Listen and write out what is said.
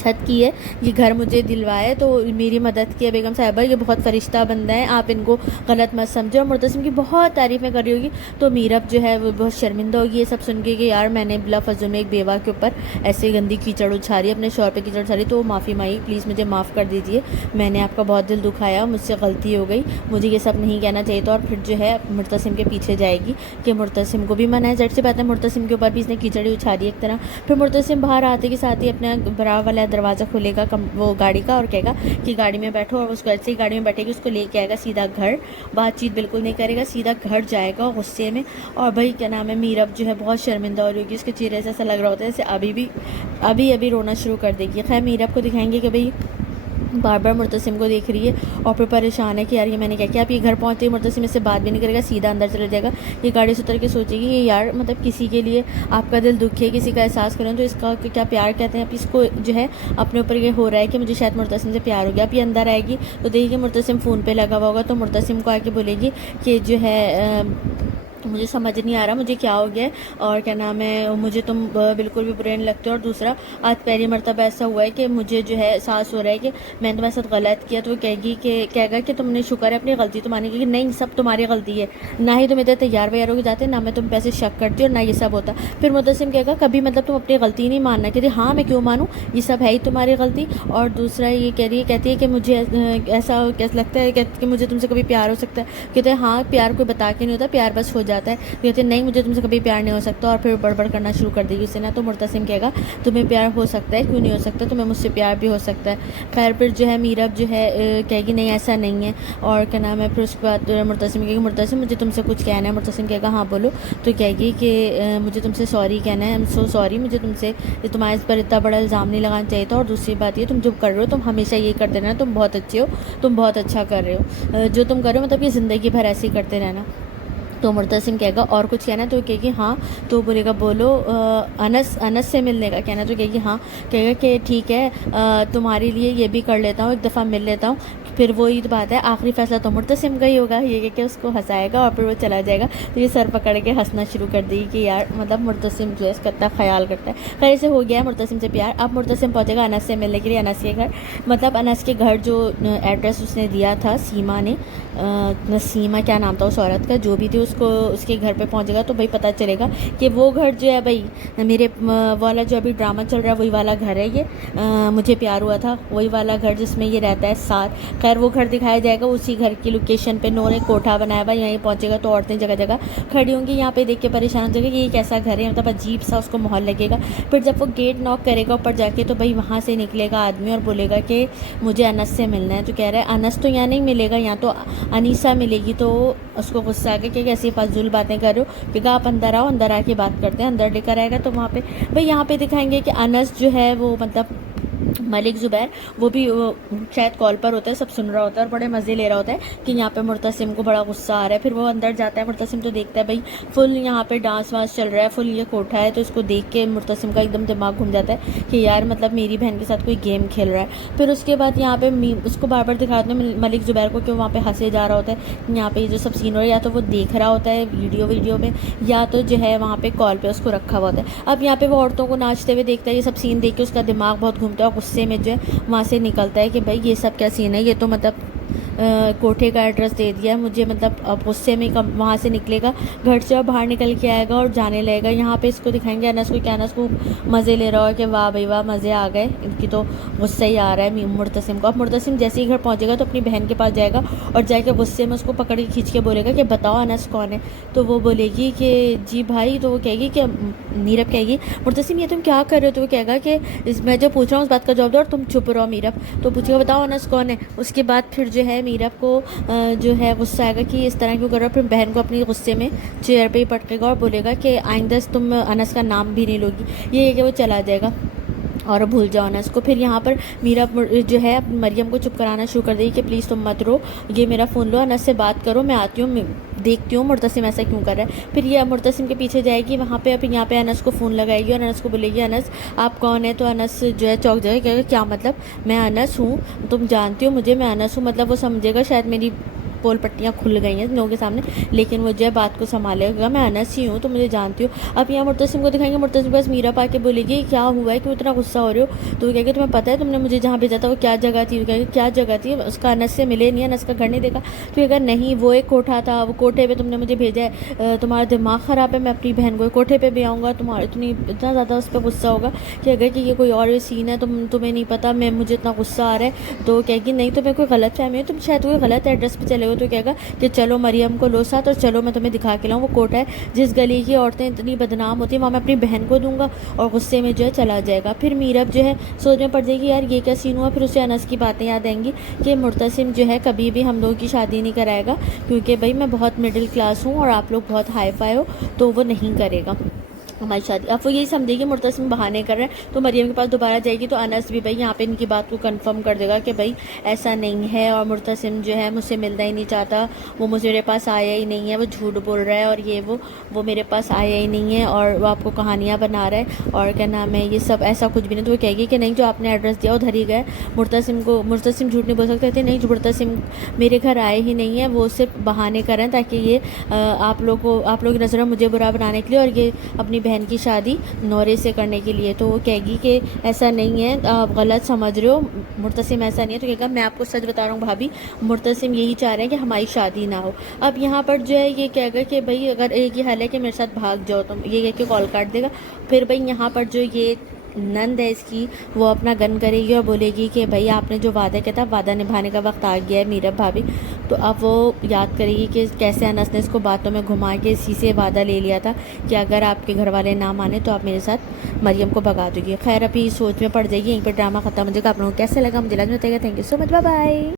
چھت کی ہے، یہ گھر مجھے دلوایا ہے، تو میری مدد کی ہے بیگم صاحبہ، یہ بہت فرشتہ بندہ ہے، آپ ان کو غلط مت سمجھو۔ اور مرتسم کی بہت تعریفیں کر رہی ہوگی، تو میرب جو ہے وہ بہت شرمندہ ہوگی یہ سب سن کے کہ یار میں نے بلا فضول میں ایک بیوہ کے اوپر ایسے گندی کیچڑ اچھالی ہے، اپنے شوہر پہ کیچڑ اچھالی، تو وہ معافی مانگی، پلیز مجھے معاف کر دیجیے، میں نے آپ کا بہت دل دکھایا، مجھ سے غلطی ہو گئی، مجھے یہ سب نہیں کہنا چاہیے تھا۔ اور پھر جو ہے مرتسم کے پیچھے جائے گی کہ مرتسم کو بھی منع ہے، ظاہر سی بات ہے مرتسم کے اوپر بھی اس نے کیچڑی اچھالی ایک طرح۔ پھر مرتسم باہر آتے کے ساتھ ہی اپنا برابر والا دروازہ کھولے گا وہ گاڑی کا، اور کہے گا کہ گاڑی میں بیٹھو، اور اس گھر سے گاڑی میں بیٹھے گی، اس کو لے کے آئے گا سیدھا گھر، بات چیت بالکل نہیں کرے گا، سیدھا گھر جائے گا غصے میں۔ اور بھائی کیا نام ہے، میرب جو ہے بہت شرمندہ ہو رہی ہوگی، اس کے چہرے سے ایسا لگ رہا ہوتا ہے جیسے ابھی رونا شروع کر دے گی۔ خیر میرب کو دکھائیں گے کہ بھائی بار بار مرتسم کو دیکھ رہی ہے اور پھر پریشان ہے کہ یار یہ میں نے کیا کیا۔ آپ یہ گھر پہنچتے ہی مرتسم اس سے بات بھی نہیں کرے گا، سیدھا اندر چلا جائے گا، یہ گاڑی سے اتر کے سوچے گی کہ یار مطلب کسی کے لیے آپ کا دل دکھے، کسی کا احساس کریں تو اس کا کیا پیار کہتے ہیں، اب اس کو جو ہے اپنے اوپر یہ ہو رہا ہے کہ مجھے شاید مرتسم سے پیار ہو گیا۔ اب یہ اندر آئے گی تو دیکھے کہ مرتسم فون پہ لگا ہوا ہوگا، تو مرتسم کو آ کے بولے گی کہ جو ہے مجھے سمجھ نہیں آ رہا مجھے کیا ہو گیا ہے، اور کیا نام ہے مجھے تم بالکل بھی برے نہیں لگتے ہو، اور دوسرا آج پہلی مرتبہ ایسا ہوا ہے کہ مجھے جو ہے احساس ہو رہا ہے کہ میں نے تمہارے ساتھ غلط کیا۔ تو وہ کہے گا کہ تم نے شکر ہے اپنی غلطی تو مانی، کہ نہیں سب تمہاری غلطی ہے، نہ ہی تم ادھر تیار ویار ہو کے جاتے، نہ میں تم پیسے شک کرتی اور نہ یہ سب ہوتا۔ پھر مرتسم کہے گا کبھی مطلب تم اپنی غلطی نہیں ماننا، کہتے ہاں میں کیوں مانوں، یہ سب ہے ہی تمہاری غلطی۔ اور دوسرا یہ کہتی ہے کہ مجھے ایسا لگتا ہے کہ مجھے تم سے کبھی پیار ہو سکتا ہے، کہتے ہیں ہاں پیار کوئی بتا کے نہیں ہوتا، پیار بس ہو جاتا ہے، کہتے ہیں نہیں مجھے تم سے کبھی پیار نہیں ہو سکتا، اور پھر بڑبڑ کرنا شروع کر دے گی اسے نا۔ تو مرتسم کہے گا تمہیں پیار ہو سکتا ہے، کیوں نہیں ہو سکتا، تمہیں مجھ سے پیار بھی ہو سکتا ہے۔ خیر پھر جو ہے میرب جو ہے کہے گی نہیں ایسا نہیں ہے، اور کیا نام ہے پھر اس کے بعد مرتسم کہے گی مرتسم مجھے تم سے کچھ کہنا ہے۔ مرتسم کہے گا ہاں بولو، تو کہے گی کہ مجھے تم سے سوری کہنا ہے، ایم سو سوری، مجھے تم سے تمہارے اس پر اتنا بڑا الزام نہیں لگانا چاہیے تھا، اور دوسری بات یہ تم جو کر رہے ہو تم ہمیشہ یہ کرتے رہنا، تم بہت اچھے ہو، تم بہت اچھا کر رہے ہو، جو تم کر رہے ہو مطلب یہ زندگی بھر ایسے ہی کرتے رہنا۔ تو مرتسم کہے گا اور کچھ کہنا ہے، تو کہے گی ہاں، تو بولے گا بولو انس سے ملنے کا کہنا ہے، تو کہے گی ہاں، کہے گا کہ ٹھیک ہے تمہارے لیے یہ بھی کر لیتا ہوں، ایک دفعہ مل لیتا ہوں، پھر وہی بات ہے آخری فیصلہ تو مرتسم کا ہی ہوگا، یہ کہ اس کو ہنسائے گا اور پھر وہ چلا جائے گا، تو یہ سر پکڑ کے ہنسنا شروع کر دے گی کہ یار مطلب مرتسم جو ہے اس کا اتنا خیال کرتا ہے۔ خیر سے ہو گیا ہے مرتسم سے پیار، اب مرتسم پہنچے گا انس سے ملنے کے لیے انس کے گھر، مطلب انس کے گھر جو ایڈریس اس نے دیا تھا سیما نے، نسیمہ کیا نام تھا اس عورت کا، جو بھی تھی اس کو اس کے گھر پہ پہنچے گا تو بھائی پتہ چلے گا کہ وہ گھر جو ہے بھائی میرے والا جو ابھی ڈرامہ چل رہا ہے وہی والا گھر ہے، یہ مجھے پیار ہوا تھا وہی والا گھر جس میں یہ رہتا ہے ساتھ۔ خیر وہ گھر دکھایا جائے گا، اسی گھر کی لوکیشن پہ انہوں نے کوٹھا بنایا ہوا، یہیں پہنچے گا تو عورتیں جگہ جگہ کھڑی ہوں گی، یہاں پہ دیکھ کے پریشان ہو جائے گا کہ یہ کیسا گھر ہے، مطلب عجیب سا اس کو ماحول لگے گا۔ پھر جب وہ گیٹ ناک کرے گا اوپر جا کے تو بھائی وہاں سے نکلے گا آدمی اور بولے گا کہ مجھے انس سے ملنا ہے، تو کہہ رہا ہے انس تو یہاں نہیں ملے گا، یہاں تو انیسہ ملے گی۔ تو اس کو غصہ آ گیا کہ ایسی فضول باتیں کر رہے ہو، کہ آپ اندر آؤ، اندر آ کے بات کرتے ہیں، اندر لے کر آئے گا تو وہاں پہ بھائی یہاں پہ دکھائیں گے کہ انس جو ہے وہ مطلب ملک زبیر وہ بھی شاید کال پر ہوتا ہے، سب سن رہا ہوتا ہے اور بڑے مزے لے رہا ہوتا ہے کہ یہاں پہ مرتسم کو بڑا غصہ آ رہا ہے۔ پھر وہ اندر جاتا ہے، مرتسم تو دیکھتا ہے بھائی فل یہاں پہ ڈانس وانس چل رہا ہے، فل یہ کوٹھا ہے، تو اس کو دیکھ کے مرتسم کا ایک دم دماغ گھوم جاتا ہے کہ یار مطلب میری بہن کے ساتھ کوئی گیم کھیل رہا ہے۔ پھر اس کے بعد یہاں پہ اس کو بار بار دکھاتے ہیں ملک زبیر کو کہ وہاں پہ ہنسے جا رہا ہوتا ہے، یہاں پہ یہ جو سب سین ہو رہا ہے یا تو وہ دیکھ رہا ہوتا ہے ویڈیو میں، یا تو جو ہے وہاں پہ کال پہ اس کو رکھا ہوا ہوتا ہے۔ اب یہاں پہ وہ عورتوں کو ناچتے ہوئے دیکھتا ہے، یہ سب سین دیکھ کے اس کا دماغ بہت گھومتا ہے اور غصے میں جو ہے وہاں سے نکلتا ہے کہ بھائی یہ سب کیا سین ہے، یہ تو مطلب کوٹھے کا ایڈریس دے دیا ہے مجھے، مطلب اب غصے میں وہاں سے نکلے گا گھر سے اور باہر نکل کے آئے گا اور جانے لگے گا۔ یہاں پہ اس کو دکھائیں گے انس کو، کیا انس کو مزے لے رہا ہو کہ واہ بھائی واہ مزے آ گئے، ان کی تو غصہ ہی آ رہا ہے مرتسم کو۔ اب مرتسم جیسے ہی گھر پہنچے گا تو اپنی بہن کے پاس جائے گا اور جا کے غصے میں اس کو پکڑ کے کھینچ کے بولے گا کہ بتاؤ انس کون ہے، تو وہ بولے گی کہ جی بھائی، تو وہ کہے گی کہ میرب کہے گی مرتسم یہ تم کیا کر رہے ہو، تو وہ کہے گا کہ میں جو پوچھ رہا ہوں اس بات کا جواب دو اور تم چپ رہو میرب، تو پوچھے گا بتاؤ انس کون ہے۔ اس کے بعد پھر جو ہے میرب کو جو ہے غصہ آئے گا کہ اس طرح کیوں کر رہا ہے، پھر بہن کو اپنی غصے میں چیئر پہ ہی پٹکے گا اور بولے گا کہ آئندہ تم انس کا نام بھی نہیں لوگی، یہ ہے کہ وہ چلا جائے گا اور بھول جاؤ انس کو۔ پھر یہاں پر میرا جو ہے مریم کو چپ کرانا شروع کر دی کہ پلیز تم مت رو، یہ میرا فون لو، انس سے بات کرو، میں آتی ہوں دیکھتی ہوں مرتسم ایسا کیوں کر رہا ہے۔ پھر یہ مرتسم کے پیچھے جائے گی وہاں پہ، پھر یہاں پہ انس کو فون لگائے گی اور انس کو بولے گی انس آپ کون ہے، تو انس جو ہے چوک جائے گا، کیا مطلب میں انس ہوں، تم جانتی ہو مجھے، میں انس ہوں، مطلب وہ سمجھے گا شاید میری پول پٹیاں کھل گئی ہیں لوگوں کے سامنے، لیکن وہ جو ہے بات کو سنبھالے گا، میں انس ہی ہوں تو مجھے جانتی ہوں۔ اب یہاں مرتسم کو دکھائیں گے، مرتسم بس میرا پا کے بولے گی کیا ہوا ہے، کیوں اتنا غصہ ہو رہے ہو؟ تو وہ کہے گا تمہیں پتہ ہے تم نے مجھے جہاں بھیجا تھا وہ کیا جگہ تھی؟ وہ کہے گا کیا جگہ تھی؟ اس کا انس سے ملے نہیں، انس کا گھر نہیں دیکھا؟ تو کہے گا نہیں وہ ایک کوٹھا تھا، وہ کوٹھے پہ تم نے مجھے بھیجا ہے، تمہارا دماغ خراب ہے، میں اپنی بہن کو کوٹھے پہ بھی آؤں گا، تمہارا اتنا زیادہ اس پہ غصہ ہوگا کہ اگر کہ یہ کوئی اور سین ہے تمہیں نہیں پتا، مجھے اتنا غصہ آ رہا ہے۔ تو کہے گی نہیں تمہیں کوئی غلط فہمی ہے، تم شاید کوئی غلط ایڈریس پہ چلے ہو۔ تو کہے گا کہ چلو مریم کو لو ساتھ اور چلو میں تمہیں دکھا کے لاؤں وہ کوٹھا ہے جس گلی کی عورتیں اتنی بدنام ہوتی ہیں، وہاں میں اپنی بہن کو دوں گا، اور غصے میں جو ہے چلا جائے گا۔ پھر میرب جو ہے سوچ میں پڑ جائے گی یار یہ کیا سین ہوا، پھر اسے انس کی باتیں یاد آئیں گی کہ مرتسم جو ہے کبھی بھی ہم لوگوں کی شادی نہیں کرائے گا، کیونکہ بھائی میں بہت مڈل کلاس ہوں اور آپ لوگ بہت ہائی فائی ہو، تو وہ نہیں کرے گا ہماری شادی۔ اب وہ یہی سمجھے گی مرتسم بہانے کر رہے ہیں، تو مریم کے پاس دوبارہ جائے گی، تو انس بھی بھائی یہاں پہ ان کی بات کو کنفرم کر دے گا کہ بھائی ایسا نہیں ہے، اور مرتسم جو ہے مجھ سے ملنا ہی نہیں چاہتا، وہ میرے پاس آیا ہی نہیں ہے، وہ جھوٹ بول رہا ہے، اور یہ وہ میرے پاس آیا ہی نہیں ہے، اور وہ آپ کو کہانیاں بنا رہا ہے، اور کیا نام ہے یہ سب ایسا کچھ بھی نہیں۔ تو وہ کہے گی کہ نہیں جو آپ نے ایڈریس دیا ادھر ہی گئے۔ مرتسم جھوٹ نہیں بول سکتے تھے، نہیں مرتسم میرے گھر آئے ہی نہیں ہے، وہ صرف بہانے کر رہے ہیں تاکہ یہ آپ لوگ کی نظر میں مجھے برا بنانے کے لیے، اور یہ اپنی بہن کی شادی نورے سے کرنے کے لیے۔ تو وہ کہے گی کہ ایسا نہیں ہے، آپ غلط سمجھ رہے ہو، مرتسم ایسا نہیں ہے۔ تو کہے گا میں آپ کو سچ بتا رہا ہوں بھابھی، مرتسم یہی چاہ رہے ہیں کہ ہماری شادی نہ ہو۔ اب یہاں پر جو ہے یہ کہے گا کہ بھائی اگر ایک ہی حل ہے کہ میرے ساتھ بھاگ جاؤ تم، یہ کہہ کے کال کاٹ دے گا۔ پھر بھائی یہاں پر جو یہ نند ہے اس کی، وہ اپنا گن کرے گی اور بولے گی کہ بھائی آپ نے جو وعدہ کیا تھا، وعدہ نبھانے کا وقت آ گیا ہے میرب بھابھی۔ تو اب وہ یاد کرے گی کہ کیسے انس نے اس کو باتوں میں گھما کے اسی سے وعدہ لے لیا تھا کہ اگر آپ کے گھر والے نہ مانے تو آپ میرے ساتھ مریم کو بھگا دو گی۔ خیر ابھی سوچ میں پڑ جائے گی، یہیں پہ ڈرامہ ختم ہو جائے گا۔ آپ لوگوں کو کیسا لگا مجھے بتائیے گا۔ Thank you so much, bye bye.